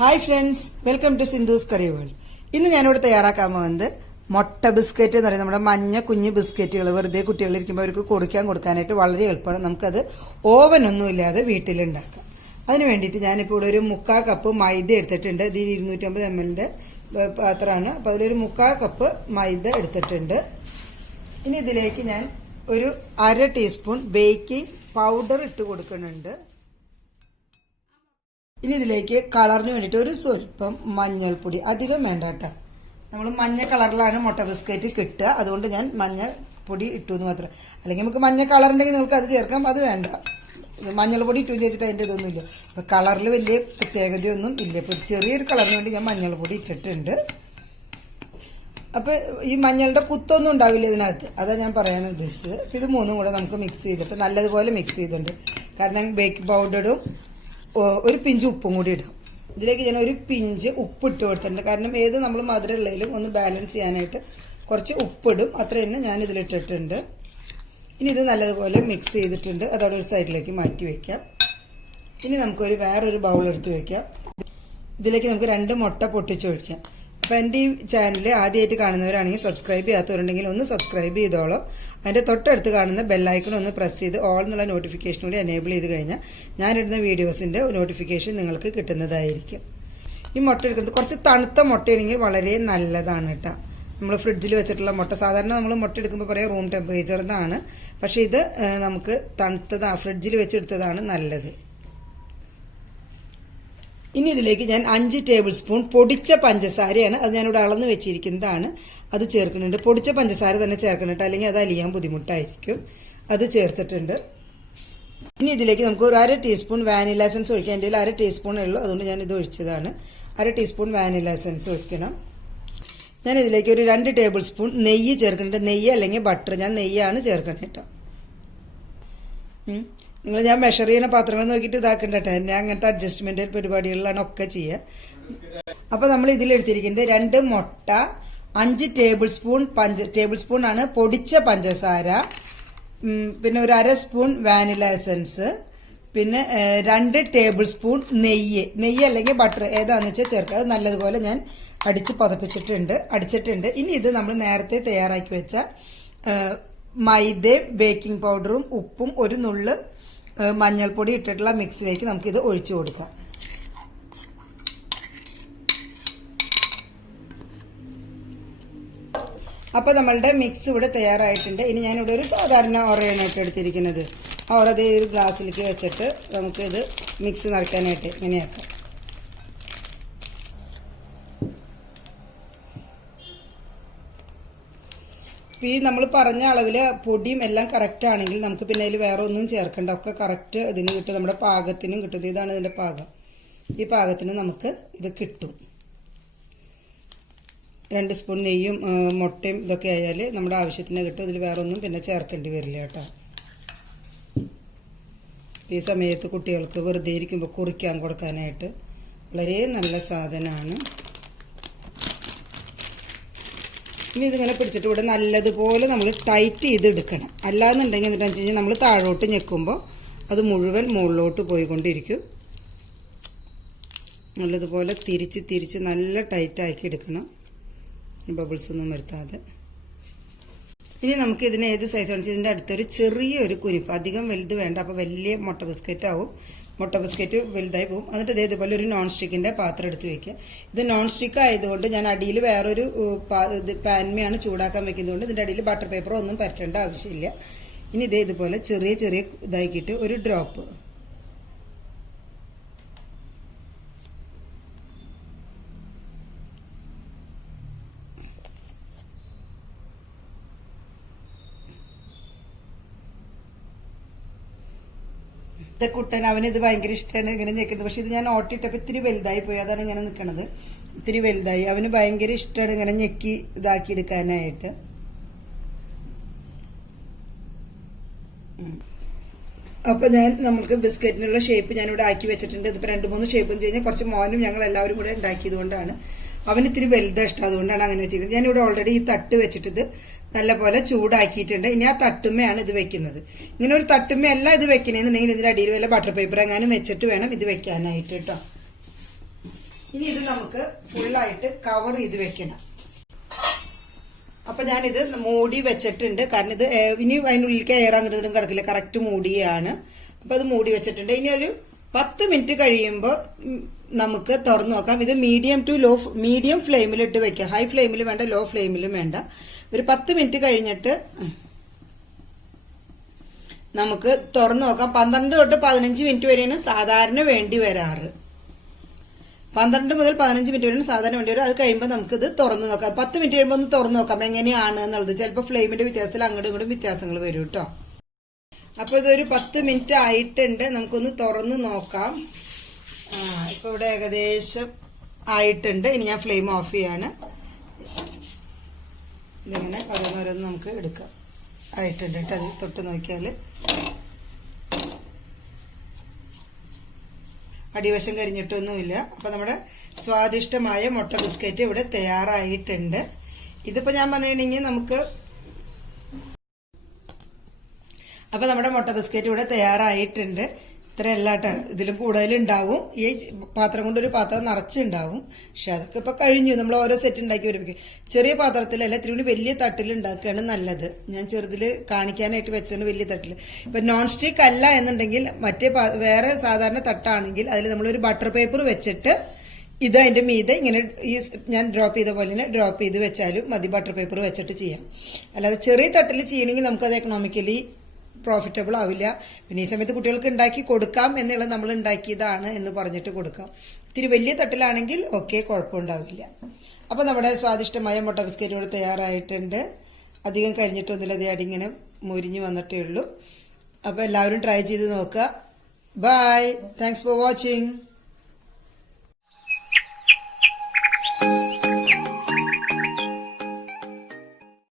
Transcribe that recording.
Hi friends, welcome to Sindhu's curry world. ഇന്ന് ഞാനിവിടെ തയ്യാറാക്കാൻ പോകുന്നത് മുട്ട ബിസ്ക്കറ്റ് എന്ന് പറയുന്നത് നമ്മുടെ മഞ്ഞ കുഞ്ഞ് ബിസ്ക്കറ്റുകൾ വെറുതെ കുട്ടികളിരിക്കുമ്പോൾ അവർക്ക് കുറിക്കാൻ കൊടുക്കാനായിട്ട് വളരെ എളുപ്പമാണ്. നമുക്കത് ഓവനൊന്നുമില്ലാതെ വീട്ടിലുണ്ടാക്കാം. അതിന് വേണ്ടിയിട്ട് ഞാനിപ്പോൾ ഇവിടെ ഒരു 3/4 കപ്പ് മൈദ എടുത്തിട്ടുണ്ട്. ഇത് 250 ml പാത്രമാണ്. അപ്പോൾ അതിലൊരു 3/4 കപ്പ് മൈദ എടുത്തിട്ടുണ്ട്. ഇനി ഇതിലേക്ക് ഞാൻ ഒരു 1/2 ടീസ്പൂൺ ബേക്കിംഗ് പൗഡർ ഇട്ട് കൊടുക്കുന്നുണ്ട്. ഇനി ഇതിലേക്ക് കളറിന് വേണ്ടിയിട്ട് ഒരു സ്വല്പം മഞ്ഞൾപ്പൊടി, അധികം വേണ്ട കേട്ടോ. നമ്മൾ മഞ്ഞ കളറിലാണ് മുട്ട ബിസ്ക്കറ്റ് കിട്ടുക, അതുകൊണ്ട് ഞാൻ മഞ്ഞൾപ്പൊടി ഇട്ടു എന്ന് മാത്രം. അല്ലെങ്കിൽ നമുക്ക് മഞ്ഞ കളർ ഉണ്ടെങ്കിൽ നിങ്ങൾക്ക് അത് ചേർക്കാം, അത് വേണ്ട. മഞ്ഞൾപ്പൊടി ഇട്ടു വെച്ചിട്ട് അതിൻ്റെ ഇതൊന്നുമില്ല. അപ്പോൾ കളറിൽ വലിയ പ്രത്യേകതയൊന്നും ഇല്ല. ഇപ്പോൾ ചെറിയൊരു കളറിന് വേണ്ടി ഞാൻ മഞ്ഞൾപ്പൊടി ഇട്ടിട്ടുണ്ട്. അപ്പോൾ ഈ മഞ്ഞളുടെ കുത്തൊന്നും ഉണ്ടാവില്ല ഇതിനകത്ത്, അതാണ് ഞാൻ പറയാൻ ഉദ്ദേശിച്ചത്. അപ്പോൾ ഇത് മൂന്നും കൂടെ നമുക്ക് മിക്സ് ചെയ്തിട്ട് നല്ലതുപോലെ മിക്സ് ചെയ്തിട്ടുണ്ട്. കാരണം ബേക്കിംഗ് പൗഡറും ഒരു പിഞ്ച് ഉപ്പും കൂടി ഇടാം. ഇതിലേക്ക് ഞാൻ ഒരു പിഞ്ച് ഉപ്പ് ഇട്ട് കൊടുത്തിട്ടുണ്ട്. കാരണം ഏത് നമ്മൾ മധുരമുള്ളതിലും ഒന്ന് ബാലൻസ് ചെയ്യാനായിട്ട് കുറച്ച് ഉപ്പിടും. അത്ര തന്നെ ഞാൻ ഇതിലിട്ടിട്ടുണ്ട്. ഇനി ഇത് നല്ലതുപോലെ മിക്സ് ചെയ്തിട്ടുണ്ട്. അതവിടെ ഒരു സൈഡിലേക്ക് മാറ്റി വയ്ക്കാം. ഇനി നമുക്കൊരു വേറൊരു ബൗൾ എടുത്ത് വയ്ക്കാം. ഇതിലേക്ക് നമുക്ക് 2 മുട്ട പൊട്ടിച്ചൊഴിക്കാം. അപ്പോൾ എൻ്റെ ഈ ചാനൽ ആദ്യമായിട്ട് കാണുന്നവരാണെങ്കിൽ സബ്സ്ക്രൈബ് ചെയ്യാത്തവരുണ്ടെങ്കിൽ ഒന്ന് സബ്സ്ക്രൈബ് ചെയ്തോളൂ. അതിൻ്റെ തൊട്ടടുത്ത് കാണുന്ന ബെല്ലൈക്കൺ ഒന്ന് പ്രസ് ചെയ്ത് ഓൾ എന്നുള്ള നോട്ടിഫിക്കേഷൻ കൂടി എനേബിൾ ചെയ്ത് കഴിഞ്ഞാൽ ഞാനിടുന്ന വീഡിയോസിൻ്റെ നോട്ടിഫിക്കേഷൻ നിങ്ങൾക്ക് കിട്ടുന്നതായിരിക്കും. ഈ മുട്ട എടുക്കുന്നത് കുറച്ച് തണുത്ത മുട്ടയാണെങ്കിൽ വളരെ നല്ലതാണ് കേട്ടോ. നമ്മൾ ഫ്രിഡ്ജിൽ വെച്ചിട്ടുള്ള മുട്ട, സാധാരണ നമ്മൾ മുട്ട എടുക്കുമ്പോൾ പറയാം റൂം ടെമ്പറേച്ചർ എന്നാണ്. പക്ഷേ ഇത് നമുക്ക് തണുത്തതാണ്, ഫ്രിഡ്ജിൽ വെച്ചെടുത്തതാണ് നല്ലത്. ഇനി ഇതിലേക്ക് ഞാൻ 5 ടേബിൾ സ്പൂൺ പൊടിച്ച പഞ്ചസാരയാണ്, അത് ഞാനിവിടെ അളന്ന് വെച്ചിരിക്കുന്നതാണ്, അത് ചേർക്കുന്നുണ്ട്. പൊടിച്ച പഞ്ചസാര തന്നെ ചേർക്കുന്നുണ്ട്, അല്ലെങ്കിൽ അത് അലിയാൻ ബുദ്ധിമുട്ടായിരിക്കും. അത് ചേർത്തിട്ടുണ്ട്. ഇനി ഇതിലേക്ക് നമുക്ക് ഒരു 1/2 ടീസ്പൂൺ വാനില എസൻസ് ഒഴിക്കാം. എൻ്റെ 1/2 ടീസ്പൂണേ ഉള്ളൂ, അതുകൊണ്ട് ഞാനിത് ഒഴിച്ചതാണ്. 1/2 ടീസ്പൂൺ വാനില എസൻസ് ഒഴിക്കണം. ഞാൻ ഇതിലേക്ക് ഒരു 2 ടേബിൾ സ്പൂൺ നെയ്യ് ചേർക്കുന്നുണ്ട്. നെയ്യ് അല്ലെങ്കിൽ ബട്ടർ, ഞാൻ നെയ്യാണ് ചേർക്കണേ കേട്ടോ. നിങ്ങൾ ഞാൻ മെഷർ ചെയ്യുന്ന പാത്രങ്ങൾ നോക്കിയിട്ട് ഇതാക്കണ്ട കേട്ടോ. ഞാൻ അങ്ങനത്തെ അഡ്ജസ്റ്റ്മെന്റ് പരിപാടികളിലാണ് ഒക്കെ ചെയ്യുക. അപ്പോൾ നമ്മൾ ഇതിലെടുത്തിരിക്കുന്നത് 2 മുട്ട, 5 ടേബിൾ സ്പൂൺ ആണ് പൊടിച്ച പഞ്ചസാര, പിന്നെ ഒരു 1/2 സ്പൂൺ വാനില എസൻസ്, പിന്നെ 2 ടേബിൾ സ്പൂൺ നെയ്യ് അല്ലെങ്കിൽ ബട്ടർ ഏതാണെന്ന് വെച്ചാൽ ചേർക്കുക. അത് നല്ലതുപോലെ ഞാൻ അടിച്ചിട്ടുണ്ട്. ഇനി ഇത് നമ്മൾ നേരത്തെ തയ്യാറാക്കി വെച്ച മൈദയും ബേക്കിംഗ് പൗഡറും ഉപ്പും ഒരു നുള്ള് മഞ്ഞൾപ്പൊടി ഇട്ടിട്ടുള്ള മിക്സിലേക്ക് നമുക്കിത് ഒഴിച്ചു കൊടുക്കാം. അപ്പോൾ നമ്മളുടെ മിക്സ് ഇവിടെ തയ്യാറായിട്ടുണ്ട്. ഇനി ഞാനിവിടെ ഒരു സാധാരണ ഒറയാണ് എടുത്തിരിക്കുന്നത്. ആ ഒറ ഒരു ഗ്ലാസ്സിലേക്ക് വെച്ചിട്ട് നമുക്കിത് മിക്സ് നിറയ്ക്കാനായിട്ട് ഇങ്ങനെയാക്കാം. ഈ നമ്മൾ പറഞ്ഞ അളവിൽ പൊടിയും എല്ലാം കറക്റ്റ് ആണെങ്കിൽ നമുക്ക് പിന്നെ അതിൽ വേറെ ഒന്നും ചേർക്കണ്ട, ഒക്കെ കറക്റ്റ് ഇതിന് കിട്ടും. നമ്മുടെ പാകത്തിനും കിട്ടും. ഇതാണ് ഇതിൻ്റെ പാകം. ഈ പാകത്തിന് നമുക്ക് ഇത് കിട്ടും. 2 സ്പൂൺ നെയ്യും മുട്ടയും ഇതൊക്കെ ആയാൽ നമ്മുടെ ആവശ്യത്തിന് കിട്ടും. ഇതിൽ വേറെ ഒന്നും പിന്നെ ചേർക്കേണ്ടി വരില്ല കേട്ടോ. ഈ സമയത്ത് കുട്ടികൾക്ക് വെറുതെ ഇരിക്കുമ്പോൾ കുറിക്കാൻ കൊടുക്കാനായിട്ട് വളരെ നല്ല സാധനമാണ്. ഇനി ഇതിങ്ങനെ പിടിച്ചിട്ട് ഇവിടെ നല്ലതുപോലെ നമ്മൾ ടൈറ്റ് ചെയ്ത് എടുക്കണം. അല്ലാന്നുണ്ടെങ്കിൽ എന്താണെന്ന് വെച്ച് കഴിഞ്ഞാൽ നമ്മൾ താഴോട്ട് ഞെക്കുമ്പോൾ അത് മുഴുവൻ മുകളിലോട്ട് പോയിക്കൊണ്ടിരിക്കും. നല്ലതുപോലെ തിരിച്ച് നല്ല ടൈറ്റാക്കി എടുക്കണം, ബബിൾസ് ഒന്നും വരുത്താതെ. ഇനി നമുക്ക് ഇതിന് ഏത് സൈസ് വേണം, ഇതിൻ്റെ അടുത്തൊരു ചെറിയൊരു കുനിപ്പ്, അധികം വലുത് വേണ്ട. അപ്പോൾ വലിയ മുട്ട ബിസ്ക്കറ്റ് ആവും. മുട്ട ബിസ്ക്കറ്റ് വലുതായി പോകും. എന്നിട്ട് ഇതേപോലെ ഒരു നോൺ സ്റ്റിക്കിൻ്റെ പാത്രം എടുത്ത് വയ്ക്കുക. ഇത് നോൺ സ്റ്റിക്ക് ആയതുകൊണ്ട് ഞാൻ അടിയിൽ വേറൊരു പാൻമയാണ് ചൂടാക്കാൻ വെക്കുന്നതുകൊണ്ട് ഇതിൻ്റെ അടിയിൽ ബട്ടർ പേപ്പറോ ഒന്നും പരട്ടേണ്ട ആവശ്യമില്ല. ഇനി ഇതേപോലെ ചെറിയ ഇതാക്കിയിട്ട് ഒരു ഡ്രോപ്പ് കുട്ടൻ അവനിത് ഭയങ്കര ഇഷ്ടമാണ് ഇങ്ങനെ ഞെക്കുന്നത്. പക്ഷെ ഇത് ഞാൻ ഓട്ടിട്ടപ്പോൾ ഇത്തിരി വലുതായി പോയി, അതാണ് ഇങ്ങനെ നിൽക്കണത്. ഇത്തിരി വലുതായി. അവന് ഭയങ്കര ഇഷ്ടമാണ് ഇങ്ങനെ ഞെക്കി ഇതാക്കി എടുക്കാനായിട്ട്. അപ്പോൾ നമുക്ക് ബിസ്ക്കറ്റിനുള്ള ഷേപ്പ് ഞാനിവിടെ ആക്കി വെച്ചിട്ടുണ്ട്. ഇതിപ്പോൾ 2-3 ഷേപ്പ് എന്ന് കഴിഞ്ഞാൽ കുറച്ച് മോനും ഞങ്ങൾ എല്ലാവരും കൂടെ ഉണ്ടാക്കിയത് കൊണ്ടാണ്. അവന് ഇത്തിരി വലുതാ ഇഷ്ടം, അതുകൊണ്ടാണ് അങ്ങനെ വെച്ചിരിക്കുന്നത്. ഞാനിവിടെ ഓൾറെഡി ഈ തട്ട് വെച്ചിട്ട് ഇത് നല്ലപോലെ ചൂടാക്കിയിട്ടുണ്ട്. ഇനി ആ തട്ടുമ്മയാണ് ഇത് വെക്കുന്നത്. ഇങ്ങനെ ഒരു തട്ടുമ്മയല്ല ഇത് വെക്കണേന്നുണ്ടെങ്കിൽ ഇതിൻ്റെ അടിയിൽ വല്ല ബട്ടർ പേപ്പർ എങ്ങാനും വെച്ചിട്ട് വേണം ഇത് വെക്കാനായിട്ട് കേട്ടോ. ഇനി ഇത് നമുക്ക് ഫുള്ളായിട്ട് കവർ ചെയ്ത് വെക്കണം. അപ്പൊ ഞാനിത് മൂടി വെച്ചിട്ടുണ്ട്. കാരണം ഇത് ഇനി അതിനുള്ളിലേക്ക് എയർ അങ്ങോട്ട് ഇടും കിടക്കില്ല, കറക്റ്റ് മൂടിയാണ്. അപ്പൊ അത് മൂടി വെച്ചിട്ടുണ്ട്. ഇനി ഒരു 10 മിനിറ്റ് കഴിയുമ്പോൾ നമുക്ക് തുറന്നു നോക്കാം. ഇത് മീഡിയം ഫ്ലെയിമിലിട്ട് വെക്കാം. ഹൈ ഫ്ലെയിമിൽ വേണ്ട, ലോ ഫ്ലെയിമിലും വേണ്ട. ഒരു 10 മിനിറ്റ് കഴിഞ്ഞിട്ട് നമുക്ക് തുറന്നു നോക്കാം. 12 തൊട്ട് 15 മിനിറ്റ് വരെയാണ് സാധാരണ വേണ്ടി വരാറ്. 12 മുതൽ 15 മിനിറ്റ് വരെയാണ് സാധാരണ വേണ്ടി വരും. അത് കഴിയുമ്പോൾ നമുക്കിത് തുറന്നു നോക്കാം. 10 മിനിറ്റ് കഴിയുമ്പോൾ ഒന്ന് തുറന്നു നോക്കാം എങ്ങനെയാണ് എന്നുള്ളത്. ചിലപ്പോൾ ഫ്ലെയിമിന്റെ വ്യത്യാസത്തിൽ അങ്ങോട്ടും ഇങ്ങോട്ടും വ്യത്യാസങ്ങൾ വരും കേട്ടോ. അപ്പൊ ഇതൊരു 10 മിനിറ്റ് ആയിട്ടുണ്ട്. നമുക്കൊന്ന് തുറന്നു നോക്കാം. ഇപ്പൊ ഇവിടെ ഏകദേശം ആയിട്ടുണ്ട്. ഇനി ഞാൻ ഫ്ലെയിം ഓഫ് ചെയ്യാണ്. ഇതിങ്ങനെ ഓരോന്നോരോന്ന് നമുക്ക് എടുക്കാം. ആയിട്ടുണ്ട് കേട്ടോ. അത് തൊട്ട് നോക്കിയാല് അടിവശം കരിഞ്ഞിട്ടൊന്നുമില്ല. അപ്പൊ നമ്മുടെ സ്വാദിഷ്ടമായ മുട്ട ബിസ്ക്കറ്റ് ഇവിടെ തയ്യാറായിട്ടുണ്ട്. ഇതിപ്പോ ഞാൻ പറഞ്ഞിട്ടുണ്ടെങ്കിൽ നമുക്ക് അപ്പൊ നമ്മുടെ മുട്ട ബിസ്ക്കറ്റ് ഇവിടെ തയ്യാറായിട്ടുണ്ട്. ഇത്രയല്ല കേട്ടോ, ഇതിലും കൂടുതലുണ്ടാവും. ഈ പാത്രം കൊണ്ട് ഒരു പാത്രം നിറച്ചുണ്ടാവും. പക്ഷെ അതൊക്കെ ഇപ്പൊ കഴിഞ്ഞു. നമ്മൾ ഓരോ സെറ്റ് ഉണ്ടാക്കി വരുമ്പോൾ ചെറിയ പാത്രത്തിലല്ല, ഇത്തിരി വലിയ തട്ടിൽ ഉണ്ടാക്കുകയാണ് നല്ലത്. ഞാൻ ചെറുതില് കാണിക്കാനായിട്ട് വെച്ചാണ് വലിയ തട്ടിൽ. ഇപ്പൊ നോൺ സ്റ്റിക്ക് അല്ല എന്നുണ്ടെങ്കിൽ വേറെ സാധാരണ തട്ടാണെങ്കിൽ അതിൽ നമ്മളൊരു ബട്ടർ പേപ്പർ വെച്ചിട്ട് ഇത് അതിന്റെ മീതെ ഇങ്ങനെ ഈ ഞാൻ ഡ്രോപ്പ് ചെയ്ത പോലെ തന്നെ ഡ്രോപ്പ് ചെയ്ത് വെച്ചാലും മതി. ബട്ടർ പേപ്പർ വെച്ചിട്ട് ചെയ്യാം. അല്ലാതെ ചെറിയ തട്ടിൽ ചെയ്യണമെങ്കിൽ നമുക്കത് എക്കണോമിക്കലി പ്രോഫിറ്റബിൾ ആവില്ല. പിന്നെ ഈ സമയത്ത് കുട്ടികൾക്ക് ഉണ്ടാക്കി കൊടുക്കാം എന്നുള്ളത് നമ്മൾ ഉണ്ടാക്കിയതാണ് എന്ന് പറഞ്ഞിട്ട് കൊടുക്കാം. ഇത്തിരി വലിയ തട്ടിലാണെങ്കിൽ ഓക്കെ, കുഴപ്പമുണ്ടാവില്ല. അപ്പോൾ നമ്മുടെ സ്വാദിഷ്ടമായ മുട്ട ബിസ്ക്കറ്റ് ഇവിടെ തയ്യാറായിട്ടുണ്ട്. അധികം കരിഞ്ഞിട്ടൊന്നുമില്ല, അതേ അടിങ്ങനെ മുരിഞ്ഞ് വന്നിട്ടേ ഉള്ളൂ. അപ്പോൾ എല്ലാവരും ട്രൈ ചെയ്ത് നോക്കുക. Bye, thanks for watching.